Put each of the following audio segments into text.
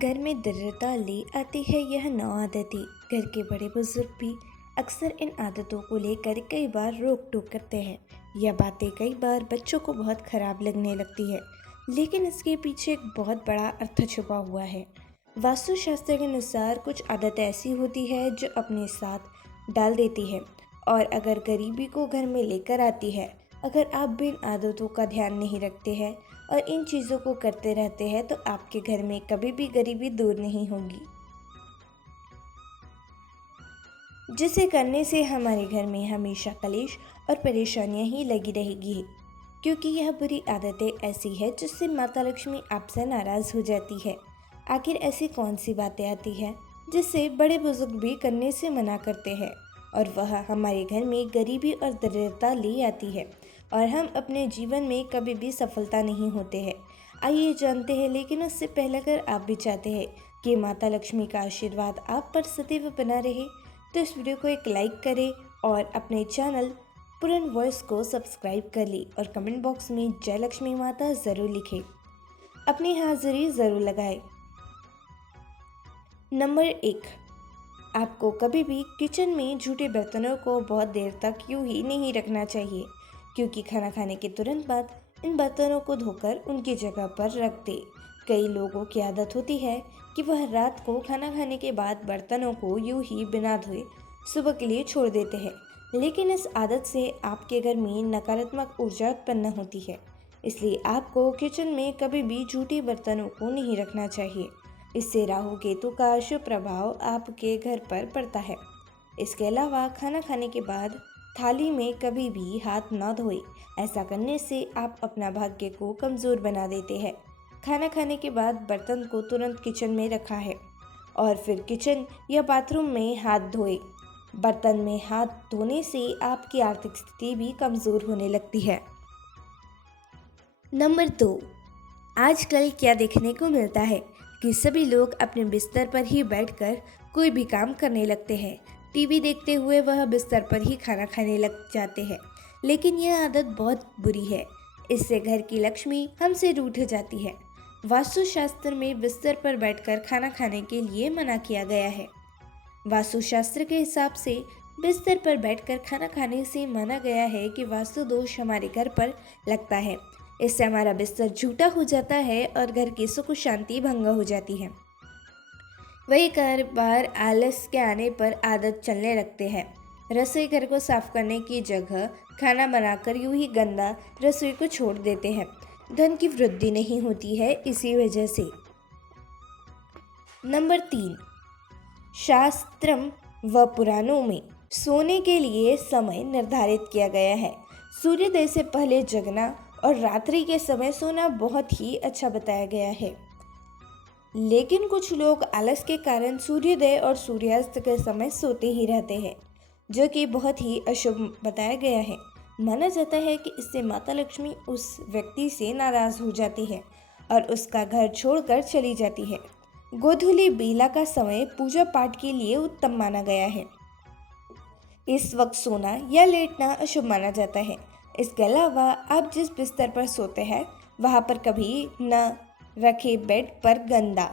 घर में दृढ़ता ले आती है यह नौ आदतें। घर के बड़े बुजुर्ग भी अक्सर इन आदतों को लेकर कई बार रोक टोक करते हैं। यह बातें कई बार बच्चों को बहुत खराब लगने लगती है, लेकिन इसके पीछे एक बहुत बड़ा अर्थ छुपा हुआ है। वास्तुशास्त्र के अनुसार कुछ आदतें ऐसी होती है जो अपने साथ डाल देती है और अगर गरीबी को घर में लेकर आती है। अगर आप भी इन आदतों का ध्यान नहीं रखते हैं और इन चीज़ों को करते रहते हैं तो आपके घर में कभी भी गरीबी दूर नहीं होगी, जिसे करने से हमारे घर में हमेशा कलेश और परेशानियां ही लगी रहेगी, क्योंकि यह बुरी आदतें ऐसी है जिससे माता लक्ष्मी आपसे नाराज़ हो जाती है। आखिर ऐसी कौन सी बातें आती हैं जिससे बड़े बुजुर्ग भी करने से मना करते हैं और वह हमारे घर में गरीबी और दरिद्रता ले आती है और हम अपने जीवन में कभी भी सफलता नहीं होते हैं। आइए जानते हैं, लेकिन उससे पहले अगर आप भी चाहते हैं कि माता लक्ष्मी का आशीर्वाद आप पर सदैव बना रहे तो इस वीडियो को एक लाइक करें और अपने चैनल पुरन वॉइस को सब्सक्राइब कर लें और कमेंट बॉक्स में जय लक्ष्मी माता ज़रूर लिखें। अपनी हाजिरी ज़रूर लगाएं। नंबर 1, आपको कभी भी किचन में झूठे बर्तनों को बहुत देर तक यूं ही नहीं रखना चाहिए, क्योंकि खाना खाने के तुरंत बाद इन बर्तनों को धोकर उनकी जगह पर रख दे। कई लोगों की आदत होती है कि वह रात को खाना खाने के बाद बर्तनों को यूं ही बिना धोए सुबह के लिए छोड़ देते हैं, लेकिन इस आदत से आपके घर में नकारात्मक ऊर्जा उत्पन्न होती है। इसलिए आपको किचन में कभी भी झूठे बर्तनों को नहीं रखना चाहिए। इससे राहु केतु का अशुभ प्रभाव आपके घर पर पड़ता है। इसके अलावा खाना खाने के बाद थाली में कभी भी हाथ न धोए। ऐसा करने से आप अपना भाग्य को कमज़ोर बना देते हैं। खाना खाने के बाद बर्तन को तुरंत किचन में रखा है और फिर किचन या बाथरूम में हाथ धोए। बर्तन में हाथ धोने से आपकी आर्थिक स्थिति भी कमज़ोर होने लगती है। नंबर 2, आजकल क्या देखने को मिलता है कि सभी लोग अपने बिस्तर पर ही बैठकर कोई भी काम करने लगते हैं। टीवी देखते हुए वह बिस्तर पर ही खाना खाने लग जाते हैं, लेकिन यह आदत बहुत बुरी है। इससे घर की लक्ष्मी हमसे रूठ जाती है। वास्तुशास्त्र में बिस्तर पर बैठकर खाना खाने के लिए मना किया गया है। वास्तुशास्त्र के हिसाब से बिस्तर पर बैठकर खाना खाने से माना गया है कि वास्तु दोष हमारे घर पर लगता है। इससे हमारा बिस्तर झूठा हो जाता है और घर की सुख शांति भंग हो जाती है। वही कई बार आलस के आने पर आदत चलने लगते हैं। रसोई घर को साफ करने की जगह खाना बनाकर यूं ही गंदा रसोई को छोड़ देते हैं। धन की वृद्धि नहीं होती है इसी वजह से। नंबर 3, शास्त्रम व पुराणों में सोने के लिए समय निर्धारित किया गया है। सूर्योदय से पहले जगना और रात्रि के समय सोना बहुत ही अच्छा बताया गया है, लेकिन कुछ लोग आलस के कारण सूर्योदय और सूर्यास्त के समय सोते ही रहते हैं, जो कि बहुत ही अशुभ बताया गया है। माना जाता है कि इससे माता लक्ष्मी उस व्यक्ति से नाराज हो जाती है और उसका घर छोड़कर चली जाती है। गोधूली बेला का समय पूजा पाठ के लिए उत्तम माना गया है। इस वक्त सोना या लेटना अशुभ माना जाता है। इसके अलावा आप जिस बिस्तर पर सोते हैं वहां पर कभी न रखे बेड पर गंदा।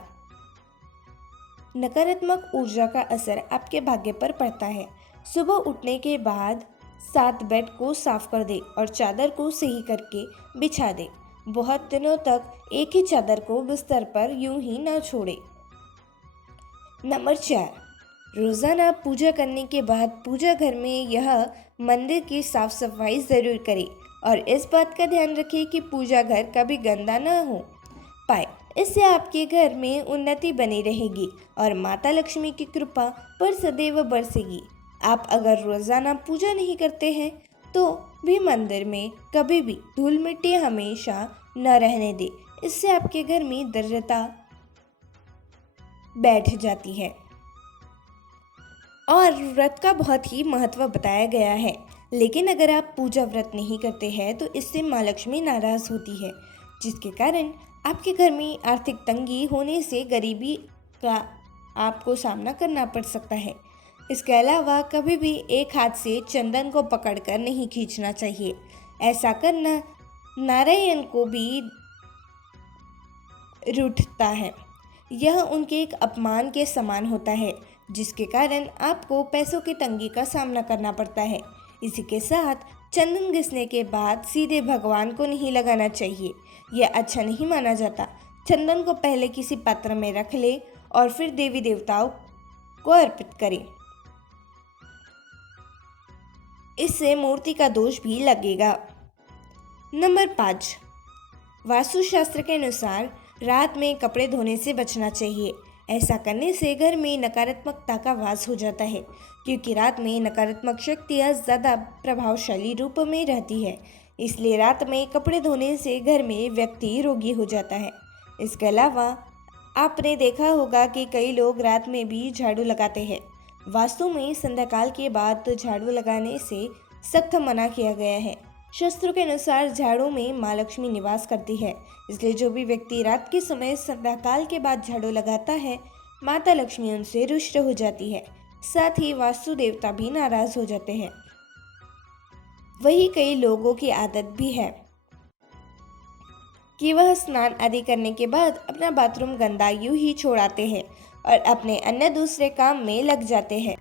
नकारात्मक ऊर्जा का असर आपके भाग्य पर पड़ता है। सुबह उठने के बाद 7 बेड को साफ कर दे और चादर को सही करके बिछा दे। बहुत दिनों तक एक ही चादर को बिस्तर पर यूं ही न छोड़े। नंबर 4, रोज़ाना पूजा करने के बाद पूजा घर में यह मंदिर की साफ सफाई ज़रूर करें और इस बात का ध्यान रखें कि पूजा घर कभी गंदा न हो पाए। इससे आपके घर में उन्नति बनी रहेगी और माता लक्ष्मी की कृपा पर सदैव बरसेगी। आप अगर रोज़ाना पूजा नहीं करते हैं तो भी मंदिर में कभी भी धूल मिट्टी हमेशा न रहने दें। इससे आपके घर में दरिद्रता बैठ जाती है। और व्रत का बहुत ही महत्व बताया गया है, लेकिन अगर आप पूजा व्रत नहीं करते हैं तो इससे माँ लक्ष्मी नाराज़ होती है, जिसके कारण आपके घर में आर्थिक तंगी होने से गरीबी का आपको सामना करना पड़ सकता है। इसके अलावा कभी भी एक हाथ से चंदन को पकड़कर नहीं खींचना चाहिए। ऐसा करना नारायण को भी रूठता है। यह उनके एक अपमान के समान होता है, जिसके कारण आपको पैसों की तंगी का सामना करना पड़ता है। इसी के साथ चंदन घिसने के बाद सीधे भगवान को नहीं लगाना चाहिए, यह अच्छा नहीं माना जाता। चंदन को पहले किसी पात्र में रख ले और फिर देवी देवताओं को अर्पित करें। इससे मूर्ति का दोष भी लगेगा। नंबर 5, वास्तुशास्त्र के अनुसार रात में कपड़े धोने से बचना चाहिए। ऐसा करने से घर में नकारात्मकता का वास हो जाता है, क्योंकि रात में नकारात्मक शक्तियाँ ज़्यादा प्रभावशाली रूप में रहती है। इसलिए रात में कपड़े धोने से घर में व्यक्ति रोगी हो जाता है। इसके अलावा आपने देखा होगा कि कई लोग रात में भी झाड़ू लगाते हैं। वास्तु में संध्याकाल के बाद झाड़ू लगाने से सख्त मना किया गया है। शास्त्रों के अनुसार झाड़ू में माँ लक्ष्मी निवास करती है, इसलिए जो भी व्यक्ति रात के समय संध्याकाल के बाद झाड़ू लगाता है, माता लक्ष्मी उनसे रुष्ट हो जाती है। साथ ही वास्तु देवता भी नाराज हो जाते हैं। वही कई लोगों की आदत भी है कि वह स्नान आदि करने के बाद अपना बाथरूम गंदा यूं ही छोड़ाते हैं और अपने अन्य दूसरे काम में लग जाते हैं।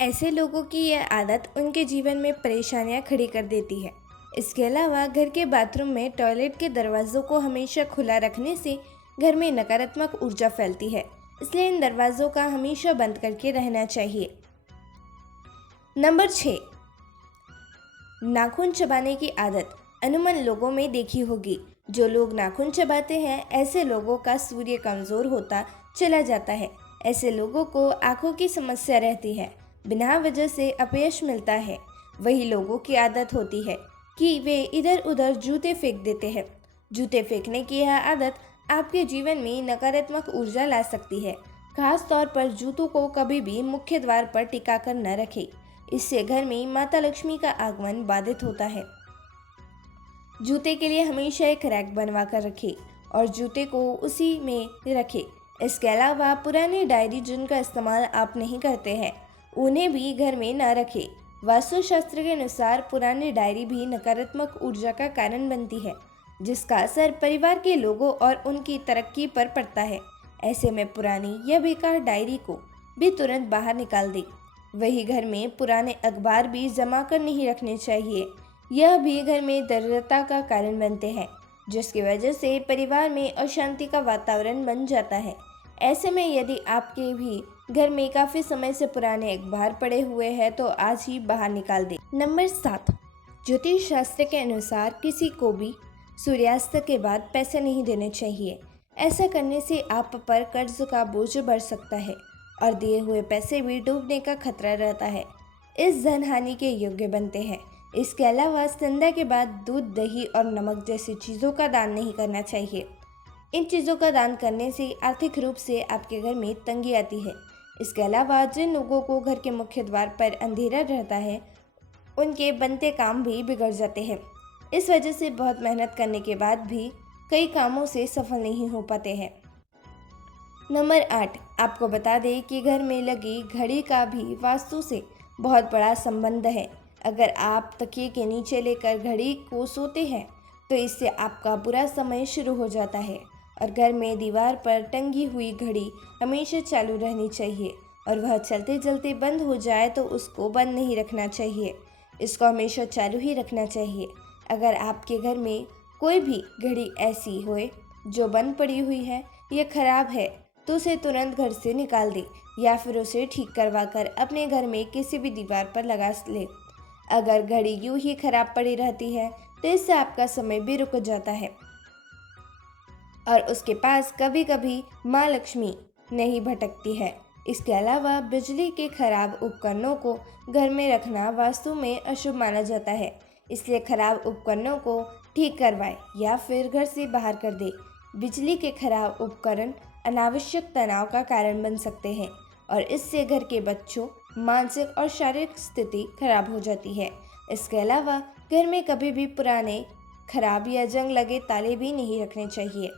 ऐसे लोगों की यह आदत उनके जीवन में परेशानियां खड़ी कर देती है। इसके अलावा घर के बाथरूम में टॉयलेट के दरवाजों को हमेशा खुला रखने से घर में नकारात्मक ऊर्जा फैलती है, इसलिए इन दरवाजों का हमेशा बंद करके रहना चाहिए। नंबर 6, नाखून चबाने की आदत अमूमन लोगों में देखी होगी। जो लोग नाखून चबाते हैं, ऐसे लोगों का सूर्य कमज़ोर होता चला जाता है। ऐसे लोगों को आंखों की समस्या रहती है, बिना वजह से अपयश मिलता है। वही लोगों की आदत होती है कि वे इधर उधर जूते फेंक देते हैं। जूते फेंकने की यह आदत आपके जीवन में नकारात्मक ऊर्जा ला सकती है। खास तौर पर जूतों को कभी भी मुख्य द्वार पर टिका कर न रखें, इससे घर में माता लक्ष्मी का आगमन बाधित होता है। जूते के लिए हमेशा एक रैक बनवा कर रखें और जूते को उसी में रखें। इसके अलावा पुरानी डायरी जिनका इस्तेमाल आप नहीं करते हैं, उन्हें भी घर में न रखें। वास्तुशास्त्र के अनुसार पुरानी डायरी भी नकारात्मक ऊर्जा का कारण बनती है, जिसका असर परिवार के लोगों और उनकी तरक्की पर पड़ता है। ऐसे में पुरानी या बेकार डायरी को भी तुरंत बाहर निकाल दें। वही घर में पुराने अखबार भी जमा कर नहीं रखने चाहिए। यह भी घर में दरिद्रता का कारण बनते हैं, जिसकी वजह से परिवार में अशांति का वातावरण बन जाता है। ऐसे में यदि आपके भी घर में काफ़ी समय से पुराने अखबार पड़े हुए हैं तो आज ही बाहर निकाल दें। नंबर 7, ज्योतिष शास्त्र के अनुसार किसी को भी सूर्यास्त के बाद पैसे नहीं देने चाहिए। ऐसा करने से आप पर कर्ज का बोझ बढ़ सकता है और दिए हुए पैसे भी डूबने का खतरा रहता है। इस धन हानि के योग्य बनते हैं। इसके अलावा संध्या के बाद दूध, दही और नमक जैसी चीज़ों का दान नहीं करना चाहिए। इन चीज़ों का दान करने से आर्थिक रूप से आपके घर में तंगी आती है। इसके अलावा जिन लोगों को घर के मुख्य द्वार पर अंधेरा रहता है, उनके बनते काम भी बिगड़ जाते हैं। इस वजह से बहुत मेहनत करने के बाद भी कई कामों से सफल नहीं हो पाते हैं। नंबर 8, आपको बता दें कि घर में लगी घड़ी का भी वास्तु से बहुत बड़ा संबंध है। अगर आप तकिए के नीचे लेकर घड़ी को सोते हैं तो इससे आपका बुरा समय शुरू हो जाता है और घर में दीवार पर टंगी हुई घड़ी हमेशा चालू रहनी चाहिए और वह चलते चलते बंद हो जाए तो उसको बंद नहीं रखना चाहिए, इसको हमेशा चालू ही रखना चाहिए। अगर आपके घर में कोई भी घड़ी ऐसी होए जो बंद पड़ी हुई है या ख़राब है तो उसे तुरंत घर से निकाल दें या फिर उसे ठीक करवा कर अपने घर में किसी भी दीवार पर लगा ले। अगर घड़ी यूं ही खराब पड़ी रहती है तो इससे आपका समय भी रुक जाता है और उसके पास कभी कभी माँ लक्ष्मी नहीं भटकती है। इसके अलावा बिजली के खराब उपकरणों को घर में रखना वास्तु में अशुभ माना जाता है, इसलिए खराब उपकरणों को ठीक करवाएं या फिर घर से बाहर कर दें। बिजली के खराब उपकरण अनावश्यक तनाव का कारण बन सकते हैं और इससे घर के बच्चों मानसिक और शारीरिक स्थिति खराब हो जाती है। इसके अलावा घर में कभी भी पुराने, खराब या जंग लगे ताले भी नहीं रखने चाहिए,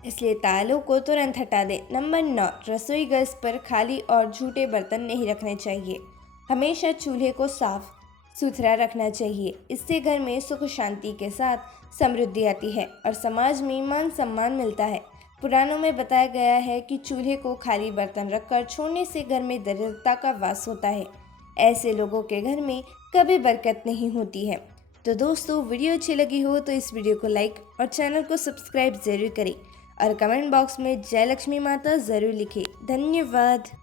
इसलिए तालों को तुरंत हटा दें। नंबर 9, रसोई गैस पर खाली और झूठे बर्तन नहीं रखने चाहिए। हमेशा चूल्हे को साफ सुथरा रखना चाहिए। इससे घर में सुख शांति के साथ समृद्धि आती है और समाज में मान सम्मान मिलता है। पुराणों में बताया गया है कि चूल्हे को खाली बर्तन रखकर छोड़ने से घर में दरिद्रता का वास होता है। ऐसे लोगों के घर में कभी बरकत नहीं होती है। तो दोस्तों, वीडियो अच्छी लगी हो तो इस वीडियो को लाइक और चैनल को सब्सक्राइब जरूर करें और कमेंट बॉक्स में जय लक्ष्मी माता जरूर लिखें। धन्यवाद।